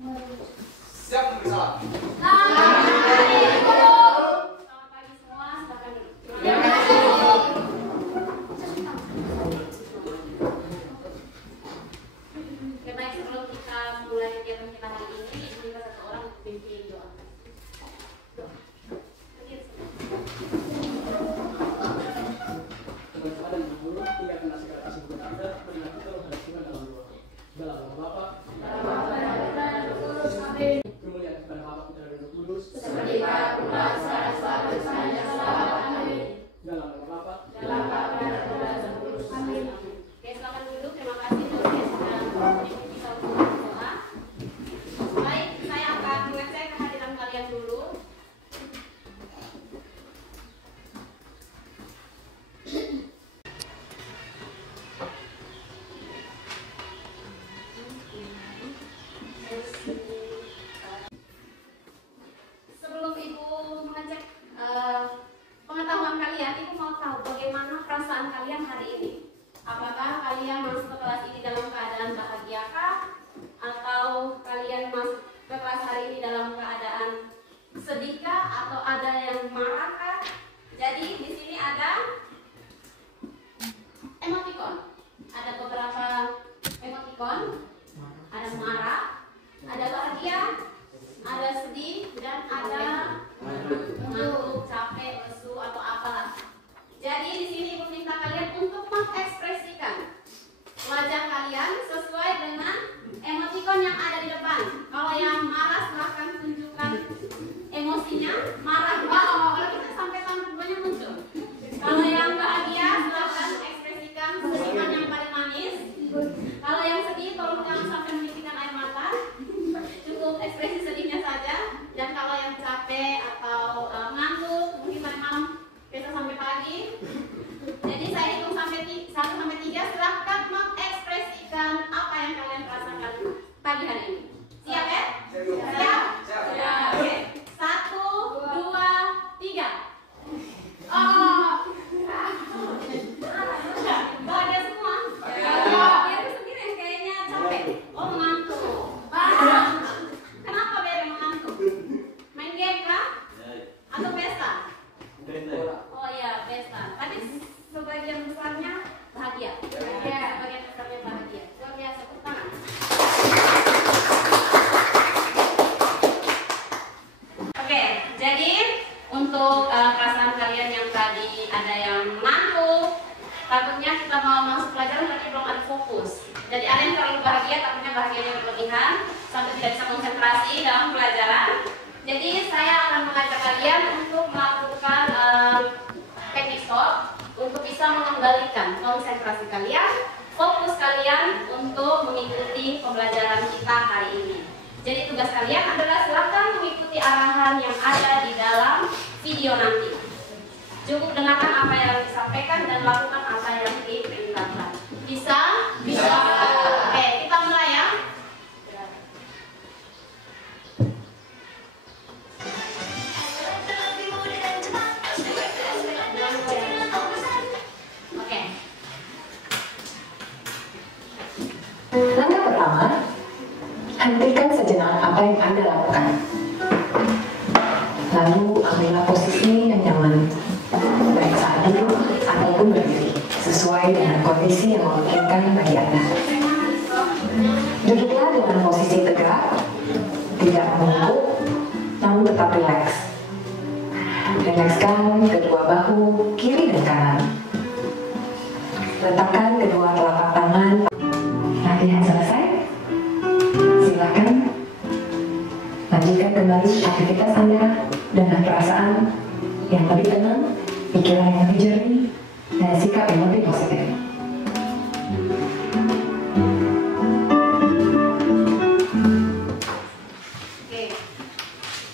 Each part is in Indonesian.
Siap pemirsa. Sebelum Ibu mengecek pengetahuan kalian, Ibu mau tahu bagaimana perasaan kalian hari ini. Apakah kalian masuk ke kelas ini dalam keadaan bahagiakah? Atau kalian masuk ke kelas hari ini dalam keadaan sedihkah? Atau ada yang marahkah? Jadi di sini ada emoticon. Ada beberapa emoticon. Ada marah, ada bahagia, ada sedih, dan ada mengantuk, capek, lesu, atau apalah. Jadi di sini Ibu minta kalian untuk mengekspresikan wajah kalian sesuai dengan emoticon yang ada di depan. Kalau yang marah silahkan tunjukkan emosinya, marah kalau kita sampai tanda-tandanya muncul. Kalau yang bahagia silahkan ekspresikan senyuman yang paling manis. Kalau yang sedih tolong jangan sampai menitikkan air mata, cukup ekspresi sedihnya saja. Dan kalau yang capek atau ngantuk, mungkin pada malam besok sampai pagi. Jadi saya hitung sampai 1 sampai 3, silahkan mengekspresikan apa yang kalian rasakan pagi hari ini. Siap ya? Siap? Siap. Oke. 1, 2, 3. Oh. Bahagia semua? Ya. Beri sendiri yang kayaknya capek. Oh, mengantuk. Kenapa Beri mengantuk? Main game kah? Atau pesta? Oh iya, pesta. Tapi sebagian besarnya bahagia. Ya, sebagian besarnya bahagia. Luar biasa, tepuk tangan. Oke, jadi untuk perasaan kalian yang tadi ada yang mengantuk, takutnya kita mau masuk pelajaran tapi belum ada fokus. Jadi ada yang terlalu bahagia, takutnya bahagianya berlebihan sampai tidak bisa konsentrasi dalam pelajaran. Jadi saya akan mengajak kalian untuk melakukan teknik stop untuk bisa mengembalikan konsentrasi kalian, fokus kalian untuk mengikuti pembelajaran kita hari ini. Jadi tugas kalian adalah silakan mengikuti arahan yang ada di dalam video nanti. Cukup dengarkan apa yang disampaikan dan lakukan apa yang diperintahkan. Bisa? Bisa. Oke, kita mulai ya. Oke. Langkah pertama, hentikan sejenak apa yang Anda lakukan. Lalu ambillah posisi yang nyaman, baik saat duduk ataupun berdiri, sesuai dengan kondisi yang memungkinkan bagi Anda. Duduklah dengan posisi tegak, tidak membungkuk, namun tetap rileks. Rilekskan kedua bahu kiri dan kanan. Letakkan kedua telapak tangan. Latihan selesai. Silakan lanjutkan kembali aktivitas Anda dengan perasaan yang lebih tenang, pikiran yang lebih jernih, dan sikap yang lebih positif. Oke.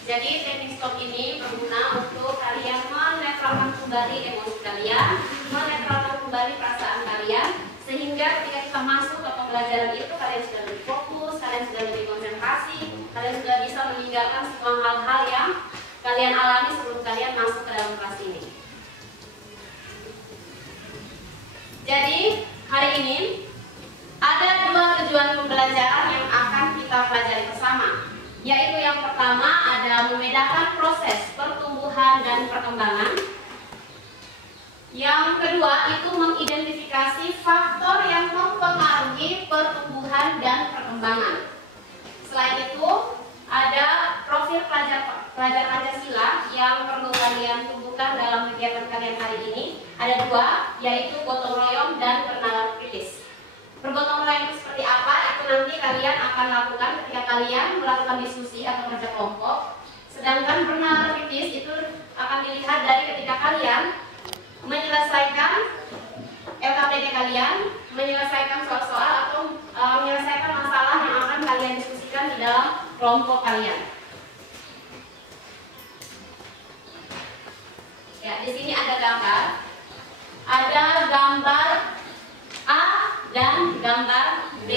Jadi teknik stop ini berguna untuk kalian menetralkan kembali emosi kalian, menetralkan kembali perasaan kalian, sehingga ketika kita masuk ke pembelajaran itu kalian sudah lebih fokus, kalian sudah lebih konsentrasi, kalian sudah bisa meninggalkan semua hal-hal yang kalian alami sebelum kalian masuk ke dalam kelas ini. Jadi hari ini ada 2 tujuan pembelajaran yang akan kita kita pelajari bersama. Yaitu yang pertama ada membedakan proses pertumbuhan dan perkembangan. Yang kedua itu mengidentifikasi faktor yang mempengaruhi pertumbuhan dan perkembangan. Selain itu ada profil pelajar Pancasila yang perlu kalian tumbuhkan dalam kegiatan kalian hari ini. Ada dua, yaitu gotong royong dan bernalar kritis. Bergotong royong itu seperti apa? Itu nanti kalian akan lakukan ketika kalian melakukan diskusi atau kerja kelompok. Sedangkan bernalar kritis itu akan dilihat dari ketika kalian menyelesaikan LKPD kalian, menyelesaikan soal-soal atau menyelesaikan masalah yang akan kalian diskusikan di dalam kelompok kalian. Ya, di sini ada gambar. Ada gambar A dan gambar B.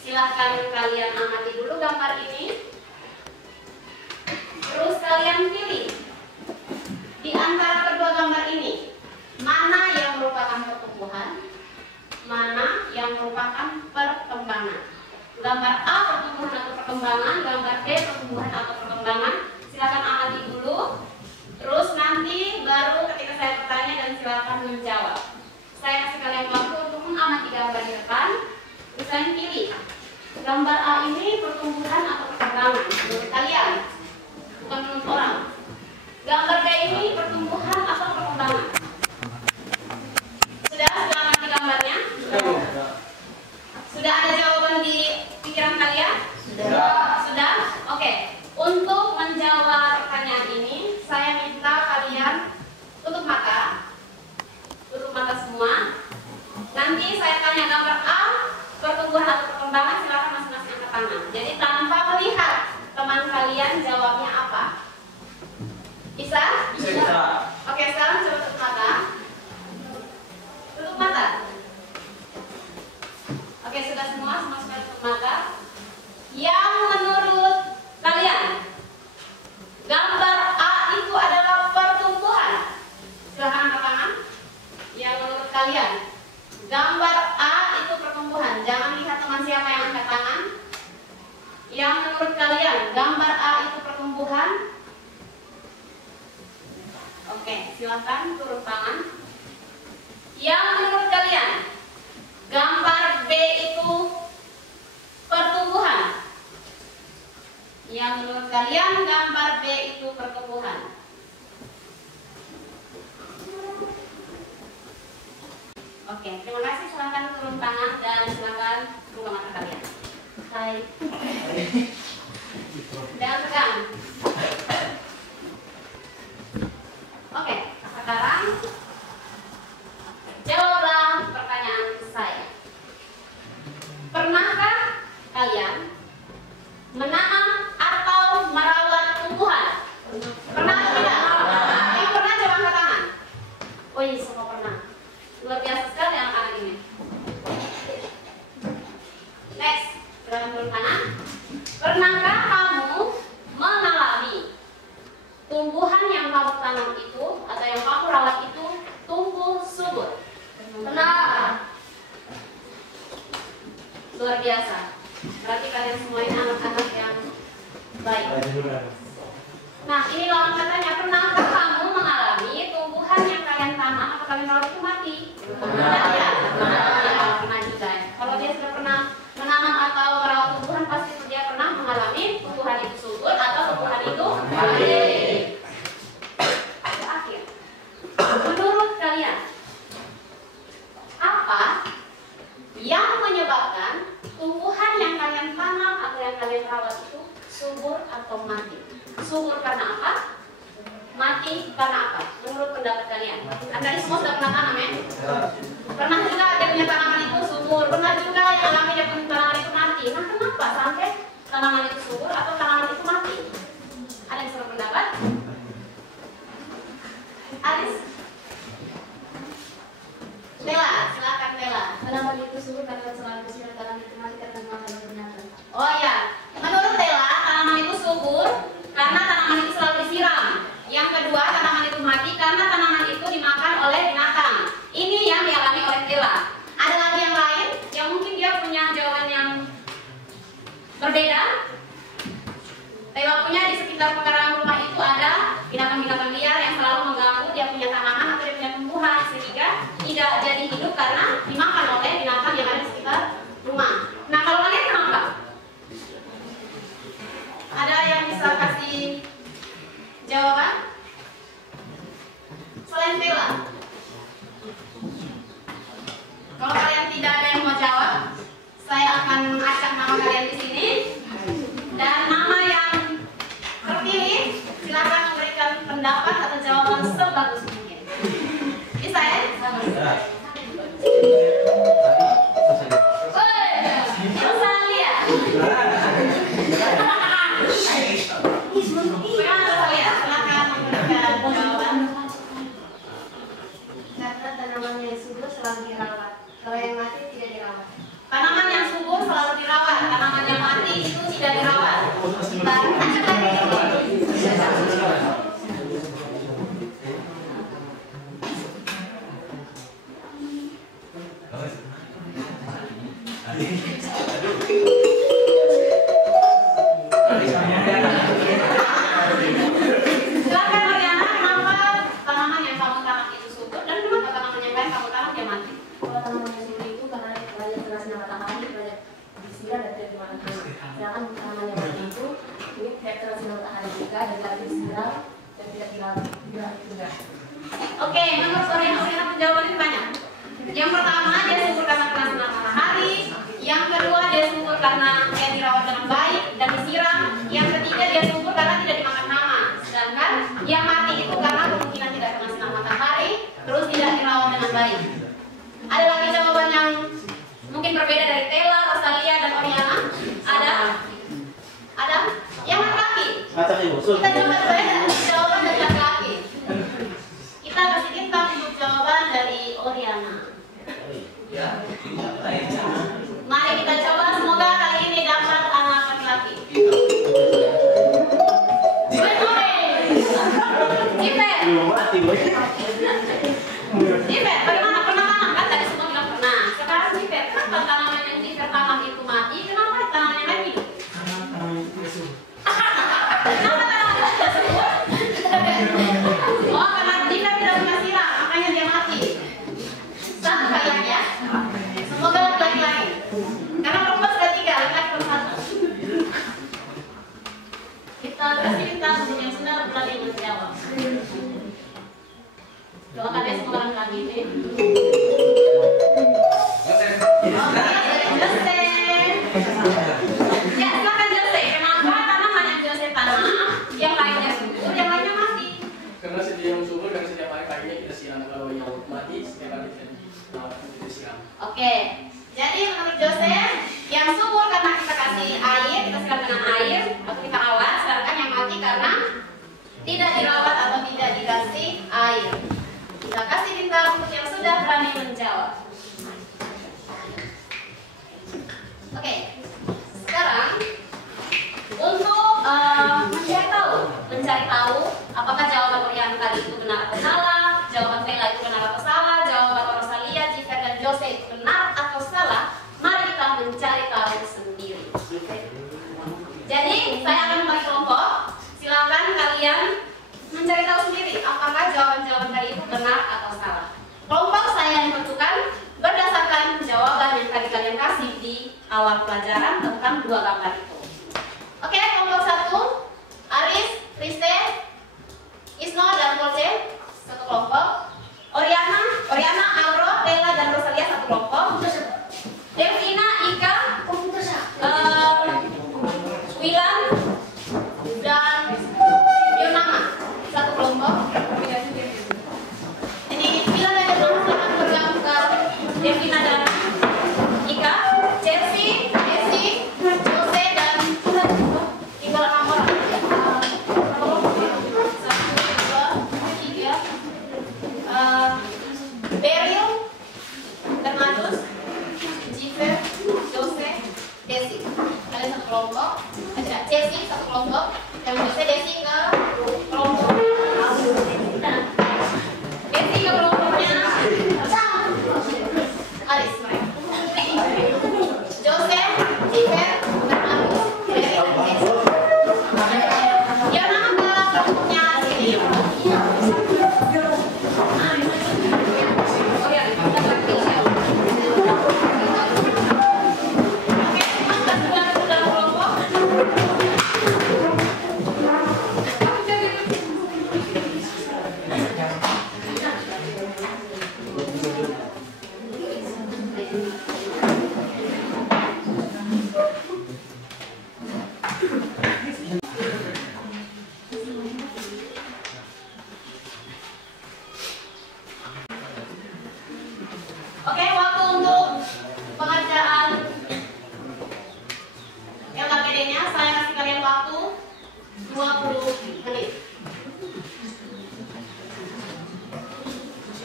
Silahkan kalian amati dulu gambar ini. Terus kalian pilih di antara kedua gambar ini, mana yang merupakan pertumbuhan, mana yang merupakan perkembangan. Gambar A pertumbuhan atau perkembangan, gambar B pertumbuhan atau perkembangan. Silakan amati dulu. Terus nanti baru ketika saya bertanya dan silakan menjawab. Saya kasih kalian waktu untuk mengamati gambar di depan. Terus kalian pilih gambar A ini pertumbuhan atau perkembangan menurut kalian, bukan menurut orang. Gambar B ini pertumbuhan atau perkembangan. Sudah amati gambarnya? Sudah ada jawaban di pikiran kalian? Sudah? Oke. Untuk menjawab pertanyaan ini, saya minta kalian tutup mata. Tutup mata semua. Nanti saya tanya gambar A, pertumbuhan atau perkembangan, silakan masing-masing angkat tangan. Jadi tanpa melihat teman kalian jawabnya apa. Bisa? Bisa. Oke, sekarang coba tutup mata. Tutup mata. Oke, sudah semua sudah tutup mata. Yang menurut kalian, gambar A itu adalah pertumbuhan. Silahkan angkat tangan. Yang menurut kalian, gambar A itu pertumbuhan. Jangan lihat teman siapa yang angkat tangan. Yang menurut kalian, gambar A itu pertumbuhan. Oke, silahkan turun tangan. Yang menurut kalian, gambar B itu pertumbuhan. Yang menurut kalian, gambar B itu pertumbuhan. Oke, terima kasih. Silakan turun tangan dan silakan buka mata kalian. Hai. Jangan tegang. Oke, sekarang jawablah pertanyaan saya. Pernahkah kalian menanam atau merawat tumbuhan? Pernah tidak? Yang pernah coba angkat tangan. Oh iya, semua pernah. Luar biasa sekali anak-anak ini. Next, silakan turun tangan. Pernahkah kamu mengalami tumbuhan yang kamu tanam itu atau yang kamu rawat itu tumbuh subur? Pernah. Luar biasa. Berarti kalian semua ini anak-anak yang baik. Nah, ini lawan katanya, pernahkah kamu mengalami tumbuhan yang kalian tanam atau kalian rawat itu mati? Pernah ya? Pernah juga. Kalau dia sudah pernah menanam atau merawat tumbuhan, pasti dia pernah mengalami tumbuhan itu subur atau tumbuhan itu mati. Terakhir, menurut kalian, apa yang menyebabkan tumbuhan yang kalian tanam atau yang kalian rawat itu subur atau mati? Subur karena apa? Mati karena apa? Menurut pendapat kalian? Anda semua sudah pernah tanam ya? Pernah juga dia punya tanaman itu subur, pernah juga yang kami dia punya tanaman itu mati. Nah, kenapa sampai tanaman itu subur atau tanaman itu mati? Ada yang sudah pendapat? Aris? Bella, silakan Bella. Tanaman itu subur karena selalu disiram, tanaman itu mati karena makan binatang. Oh ya, menurut Bella tanaman itu subur karena tanaman itu selalu disiram. Yang kedua, tanaman itu mati karena tanaman itu dimakan oleh binatang. Ini yang dialami oleh Bella. Ada lagi yang lain yang mungkin dia punya jawaban yang berbeda sekitar pekarangan rumah itu ada binatang-binatang liar yang selalu mengganggu dia punya tanaman atau dia punya tumbuhan, sehingga tidak jadi hidup karena dimakan oleh binatang yang ada di sekitar rumah. Nah, kalau kalian kenapa? Ada yang bisa kasih jawaban? Selain Bella. Kalau kalian tidak ada yang mau jawab, saya akan acak nama kalian di sini. Dan nama yang terpilih, silakan memberikan pendapat atau jawaban sebagus mungkin. Bisa ya? Rosalia. Rosalia, silakan memberikan jawaban. Karena tanaman yang subur selalu dirawat. Kalau yang mati tidak dirawat. Tanaman yang subur selalu dirawat, tanaman yang mati itu tidak dirawat. Acak lagi. Silakan Mariana, kenapa tanaman yang kamu tanam itu subur dan kenapa tanaman yang lain kamu tanam dia mati? Kalau tanaman yang subur itu karena banyak kena sinar matahari, banyak disiram dan tidak dimakan hama. Sedangkan tanaman yang mati itu ini tidak kena sinar matahari juga dan tidak disiram dan tidak dirawat juga. Oke, menurut orang jawabannya banyak. Yang pertama, dia subur karena kena sinar matahari. Yang kedua, dia subur karena dia dirawat dengan baik dan disiram. Yang ketiga, dia subur karena tidak dimakan hama. Sedangkan yang mati itu karena kemungkinan tidak kena sinar matahari, terus tidak dirawat dengan baik. Ada lagi jawaban yang mungkin berbeda dari Tela, Rosalia, dan Oriana? Ada? Ada? Yang laki-laki? Kita coba jawaban dari laki-laki. Kita kasih bintang untuk jawaban dari Oriana. Mari kita coba, semoga kali ini dapat anak laki-laki. Jipet, bagaimana? Pernah tanam kan? Tadi semua bilang pernah. Sekarang Jipet, kenapa tanaman yang Jipet tanam itu mati? Kenapa tanaman yang lain hidup? Kenapa tanaman tidak subur? Oh, karena Jipet tidak punya siram, makanya dia mati. Satu kali lagi ya. Semoga laki-laki lagi. Karena perempuan sudah 3, laki-laki baru 1. Kita kasih bintang untuk yang sudah berani menjawab. Doakan ya semua laki-laki ini. Jose. Ya, silakan Jose. Kenapa tanaman yang Jose tanam, yang lainnya subur, yang lainnya mati? Karena yang subur dan setiap hari lainnya kita siram. Kalau yang mati setiap hari kita siram. Oke. Jadi menurut Jose, yang subur karena kita kasih air, kita siram dengan air atau kita rawat, sedangkan yang mati karena tidak dirawat atau tidak dikasih air. Kita kasih bintang untuk yang sudah berani menjawab. Oke. Sekarang untuk mencari tahu apakah jawaban Oriana tadi itu benar atau salah, jawaban Tela itu benar atau salah, jawaban Rosalia, Jika dan Jose itu benar atau salah, mari kita mencari tahu sendiri. Jadi saya akan membagi kelompok. Silakan kalian mencari tahu sendiri apakah jawaban-jawaban tadi itu benar atau salah. Kelompok saya yang tentukan berdasarkan jawaban yang tadi kalian kasih di awal pelajaran tentang 2 gambar itu. Oke, kelompok 1, Aris, Kriste, Isno, dan Kolce, satu kelompok. Oriana, Alro, Tela, dan Rosalia, satu kelompok. Devina, Ika, Wilan, dan Yonama, satu kelompok. Ini Wilan dan Yonama silakan bergabung ke Devina dan Ika, Chelsea, Desi, Jose, dan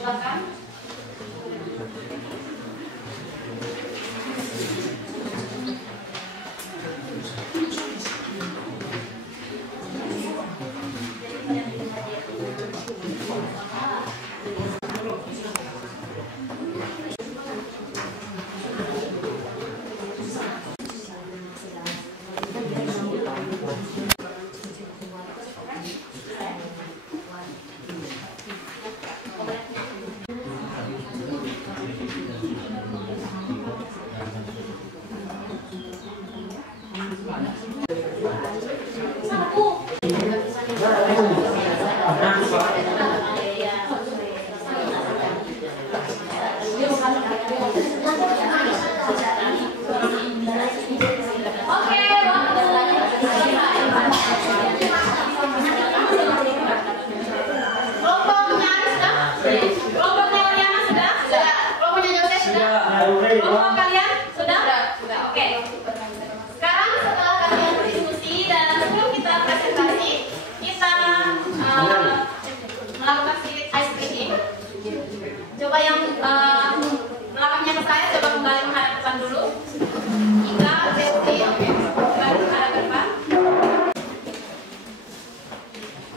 Silakan. Kelompok kalian sudah? Sudah. Oke. Sekarang setelah kalian berdiskusi dan sebelum kita presentasi, kita melakukan sedikit ice breaking. Coba yang melangkahnya ke saya, coba kembali menghadap depan dulu. Ika, Besti, kembali menghadap ke depan.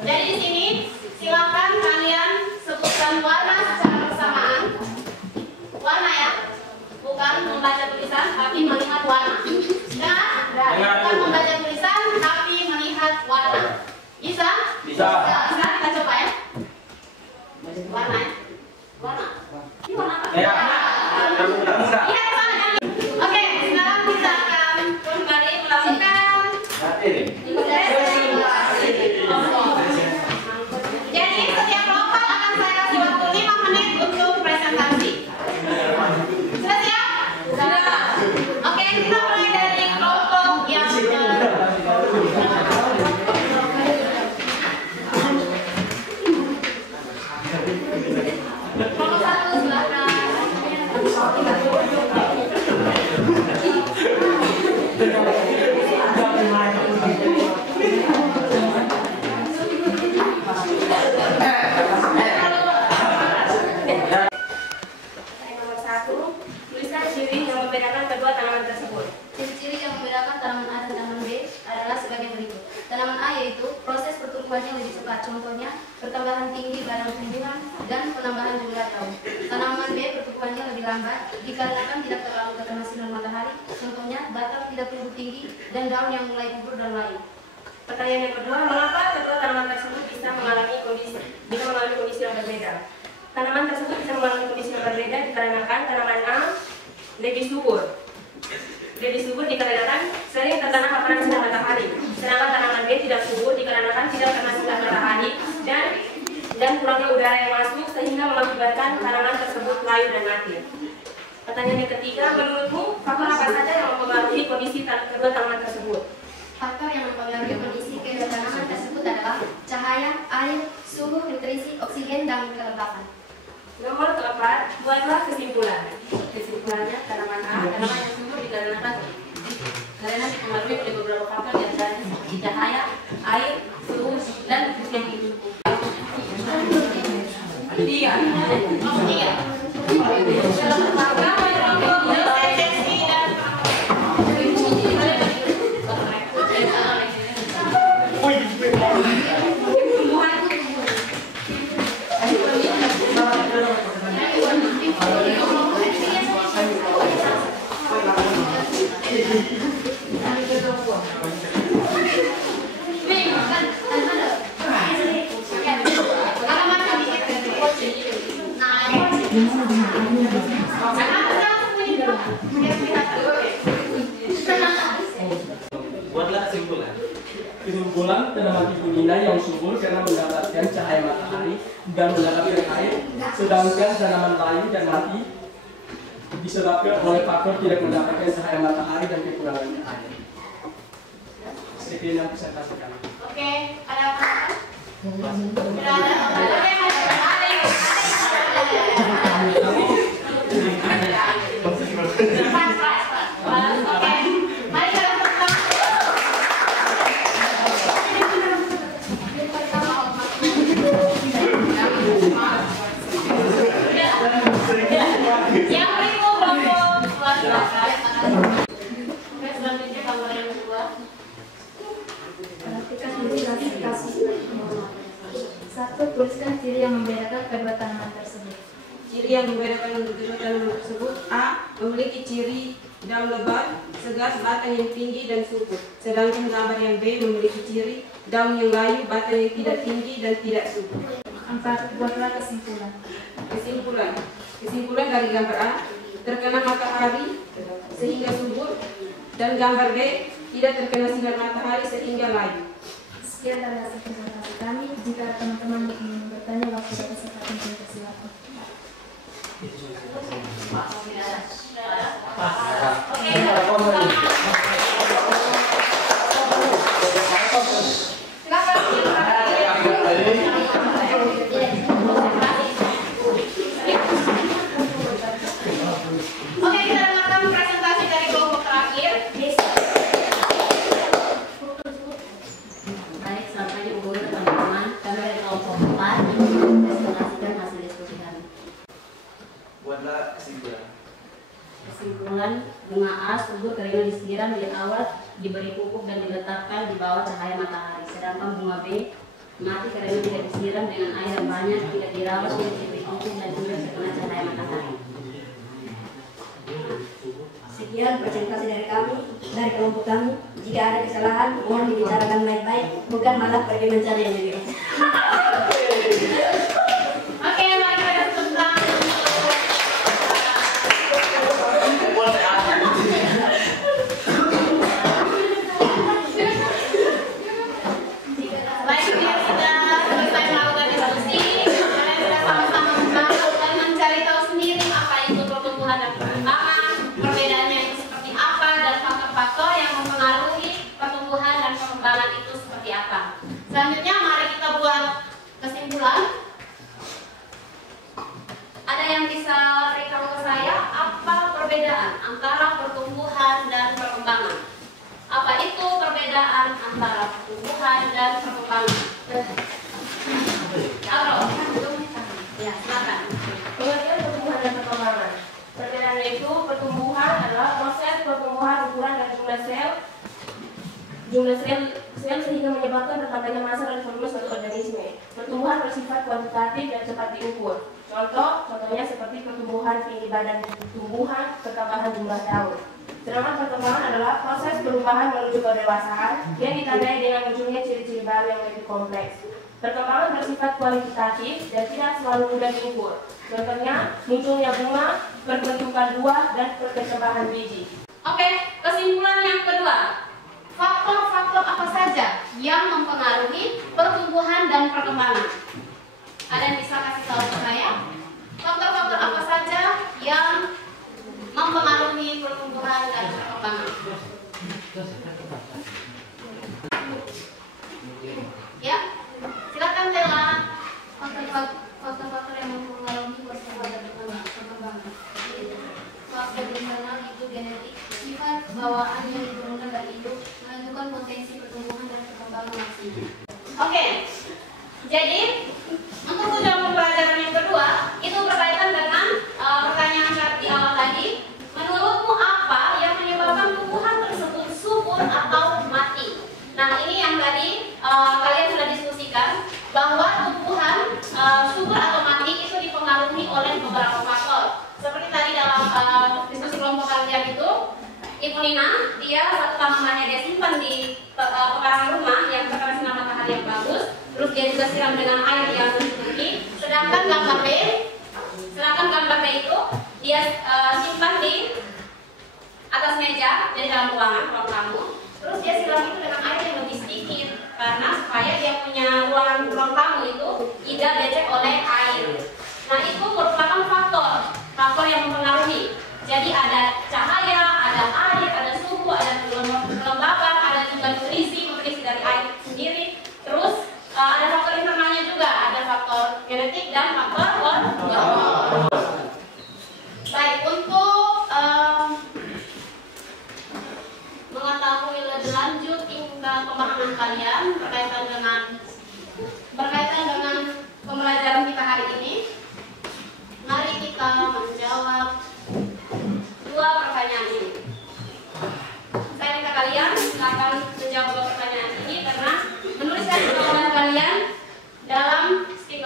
Jadi di sini silakan kalian sebutkan warna secara bersamaan. Warna ya. Bukan membaca tulisan tapi melihat warna. Bukan membaca tulisan tapi melihat warna. Bisa? Bisa. Kita coba ya. Warna ya. Warna. Ini warna apa? Iya, oke, sekarang kita akan kembali melakukan jadi setiap kelompok akan saya kasih waktu 5 menit untuk presentasi. Sudah siap? Sudah. Oke, kita mulai dari kelompok yang kelompok 1 silakan. Nomor 1, tuliskan ciri yang membedakan kedua tanaman tersebut. Ciri-ciri yang membedakan tanaman A dan tanaman B adalah sebagai berikut. Tanaman A yaitu proses pertumbuhannya lebih cepat, contohnya pertambahan tinggi barang tumbuhan dan penambahan jumlah daun. Tanaman B pertumbuhannya lebih lambat dikarenakan tidak terlalu terkena sinar matahari, contohnya batang tidak tumbuh tinggi dan daun yang mulai gugur dan lain. Pertanyaan yang kedua, mengapa kedua tanaman tersebut bisa mengalami kondisi yang berbeda? Tanaman tersebut bisa mengalami kondisi yang berbeda dikarenakan tanaman A lebih subur. Lebih subur dikarenakan sering terkena paparan sinar matahari. Sedangkan tanaman B tidak subur dikarenakan tidak terkena sinar matahari dan kurangnya udara yang masuk sehingga mengakibatkan tanaman tersebut layu dan mati. Pertanyaan yang ketiga, menurutmu faktor apa saja yang mempengaruhi kondisi kedua tanaman tersebut? Faktor yang mempengaruhi kondisi kedua tanaman tersebut adalah cahaya, air, suhu, nutrisi, oksigen, dan kelembapan. Nomor keempat, buatlah kesimpulan. Kesimpulannya, tanaman A, tanaman yang subur dikarenakan karena dipengaruhi oleh beberapa faktor di antaranya seperti cahaya, air, suhu, dan nutrisi yang cukup. Tiga. Buatlah kesimpulan. Kesimpulan, tanaman Ibu yang subur karena mendapatkan cahaya matahari dan mendapatkan air, sedangkan tanaman lain dan mati disebabkan oleh faktor tidak mendapatkan cahaya matahari dan kekurangannya air. Sekian yang bisa saya katakan. Oke, ada apa? Tidak ada. Pertama, tuliskan ciri yang membedakan kedua tanaman tersebut. Ciri yang membedakan kedua tanaman tersebut: A. Memiliki ciri daun lebat, segar, batang yang tinggi dan subur. Sedangkan gambar yang B memiliki ciri daun yang layu, batang yang tidak tinggi dan tidak subur. 4. Buatlah kesimpulan. Kesimpulan dari gambar A: terkena matahari sehingga subur, dan gambar B tidak terkena sinar matahari sehingga layu. Sekian dari hasil presentasi kami. Jika teman-teman ingin bertanya waktu dari kesempatan ini, silakan. Oke, kita dengarkan presentasi dari kelompok terakhir. Baik, selamat pagi Bu Guru, teman-teman. Kami dari kelompok 4 mempresentasikan hasil diskusi kami. Buatlah kesimpulan. Kesimpulan, bunga A subur karena disiram di awal, diberi pupuk dan diletakkan di bawah cahaya matahari. Sedangkan bunga B mati karena tidak disiram dengan air yang banyak, tidak dirawat, tidak diberi pupuk dan tidak terkena cahaya matahari. Sekian presentasi dari kami, dari kelompok kami. Jika ada kesalahan, mohon dibicarakan baik-baik, bukan malah pergi mencari yang lebih. Oke, mari kita tentang baik, kita selesai melakukan diskusi. Kalian sudah sama-sama membangun dan mencari tahu sendiri apa itu pertumbuhan dan perkembangan, perbedaannya itu seperti apa, dan faktor-faktor yang mempengaruhi pertumbuhan dan perkembangan itu seperti apa. Selanjutnya, mari kita buat kesimpulan. Ada yang bisa beritahu ke saya apa perbedaan antara pertumbuhan dan perkembangan? Apa itu perbedaan antara pertumbuhan dan perkembangan? Agro, ya silakan. Pengertian pertumbuhan dan perkembangan. Perbedaannya itu, pertumbuhan adalah proses pertumbuhan ukuran dan jumlah sel sehingga menyebabkan bertambahnya massa dan volume suatu organisme. Pertumbuhan bersifat kuantitatif dan cepat diukur. Contohnya seperti pertumbuhan tinggi badan tumbuhan, pertambahan jumlah daun. Sedangkan perkembangan adalah proses perubahan menuju kedewasaan yang ditandai dengan munculnya ciri-ciri baru yang lebih kompleks. Perkembangan bersifat kualitatif dan tidak selalu mudah diukur. Contohnya, munculnya bunga, perbentukan buah, dan perkembangan biji. Oke, kesimpulan yang kedua. Faktor-faktor apa saja yang mempengaruhi pertumbuhan dan perkembangan? Ada yang bisa kasih tahu ke saya? Faktor-faktor apa saja yang mempengaruhi pertumbuhan dan perkembangan? Ya, silakan Tela. Faktor-faktor yang mempengaruhi pertumbuhan dan perkembangan. Faktor internal itu genetik, sifat bawaan yang diturunkan dari induk, menentukan potensi pertumbuhan dan perkembangan maksimal. Oke, jadi untuk tujuan pembelajaran yang kedua itu berkaitan dengan pertanyaan di awal tadi. Menurutmu apa yang menyebabkan tumbuhan tersebut subur atau mati? Nah, ini yang tadi kalian sudah diskusikan bahwa tumbuhan subur atau mati itu dipengaruhi oleh beberapa faktor. Seperti tadi dalam diskusi kelompok kalian itu, Ibu Nina, dia satu tanamannya dia simpan di pekarangan rumah yang terkena sinar matahari yang bagus, terus dia juga siram dengan air yang mencukupi. Sedangkan gambar B itu dia simpan di atas meja, jadi dalam ruang tamu. Terus dia siram itu dengan air yang lebih sedikit karena supaya dia punya ruang tamu itu tidak becek oleh air. Nah, itu merupakan faktor yang mempengaruhi. Jadi ada cahaya, ada air, ada suhu, ada kelembapan, ada juga nutrisi dari air sendiri. Terus ada faktor internalnya juga, ada faktor genetik dan faktor hormon. Baik, untuk mengetahui lebih lanjut tingkat pemahaman kalian berkaitan dengan pembelajaran kita hari ini, mari kita menjawab dua pertanyaan ini. Saya minta kalian silakan menjawab dua pertanyaan ini karena menuliskan jawaban kalian dalam stiker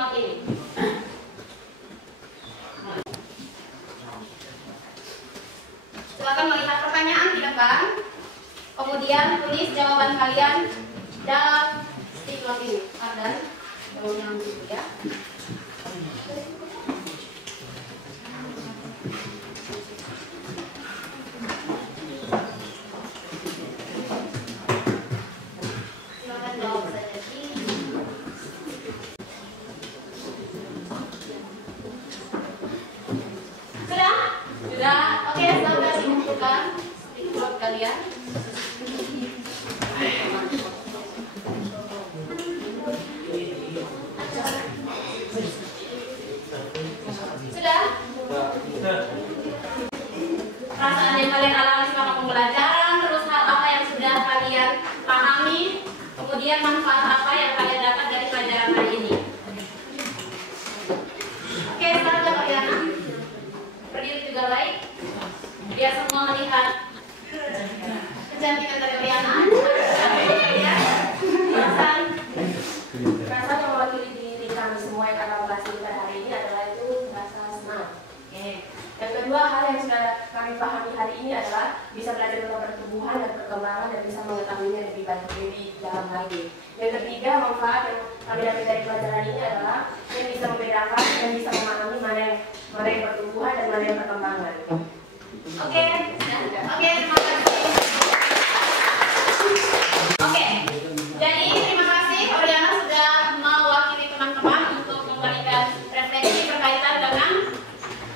tunjukkan stick kalian. Sudah? Perasaan yang kalian alami selama pembelajaran, terus hal apa yang sudah kalian pahami, kemudian manfaat apa yang kalian dapat dari pelajaran hari ini. Oke, sekarang Kak Oriana berdiri juga baik, biar semua melihat kecantikan dari Oriana. Rasa yang mewakili diri kami semua yang akan membahas kita hari ini adalah itu rasa senang. Oke. Yang kedua, hal yang sudah kami pahami hari ini adalah bisa belajar tentang pertumbuhan dan perkembangan dan bisa mengetahuinya lebih banyak lebih dalam lagi. Yang ketiga, manfaat yang kami dapat dari pelajaran ini adalah yang bisa membedakan dan bisa memahami mana yang pertumbuhan dan mana yang perkembangan. Oke, terima kasih. Oke, jadi terima kasih Oriana sudah mewakili teman-teman untuk memberikan refleksi berkaitan dengan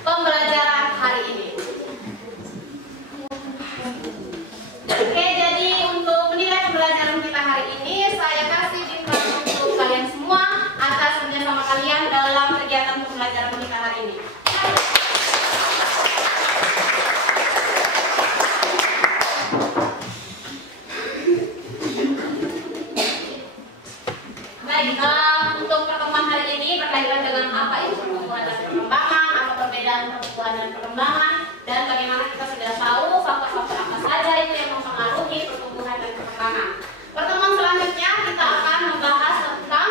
pembelajaran hari ini. Oke, jadi untuk menilai pembelajaran kita hari ini, saya kasih bintang untuk kalian semua atas kerjasama kalian dalam kegiatan pembelajaran kita hari ini. Baik, untuk pertemuan hari ini berkaitan dengan apa itu pertumbuhan dan perkembangan, apa perbedaan pertumbuhan dan perkembangan, dan bagaimana kita sudah tahu faktor-faktor apa saja itu yang mempengaruhi pertumbuhan dan perkembangan. Pertemuan selanjutnya kita akan membahas tentang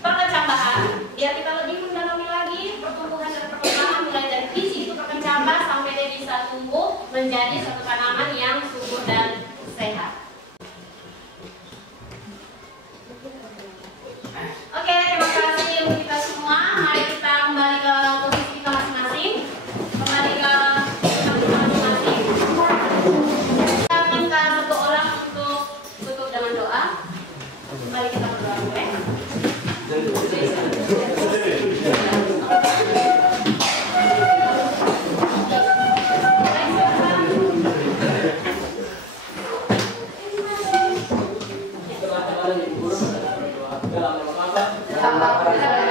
perkecambahan, biar kita lebih mendalami lagi pertumbuhan dan perkembangan mulai dari biji itu berkecambah sampai dia bisa tumbuh menjadi suatu tanaman yang subur dan sehat. Oke, terima kasih untuk kita semua. Mari kita kembali ke posisi kita masing-masing. Kembali ke tempat masing-masing. Kita minta satu orang untuk tutup dengan doa. Mari kita berdoa dulu ya. Dalam nama Bapa,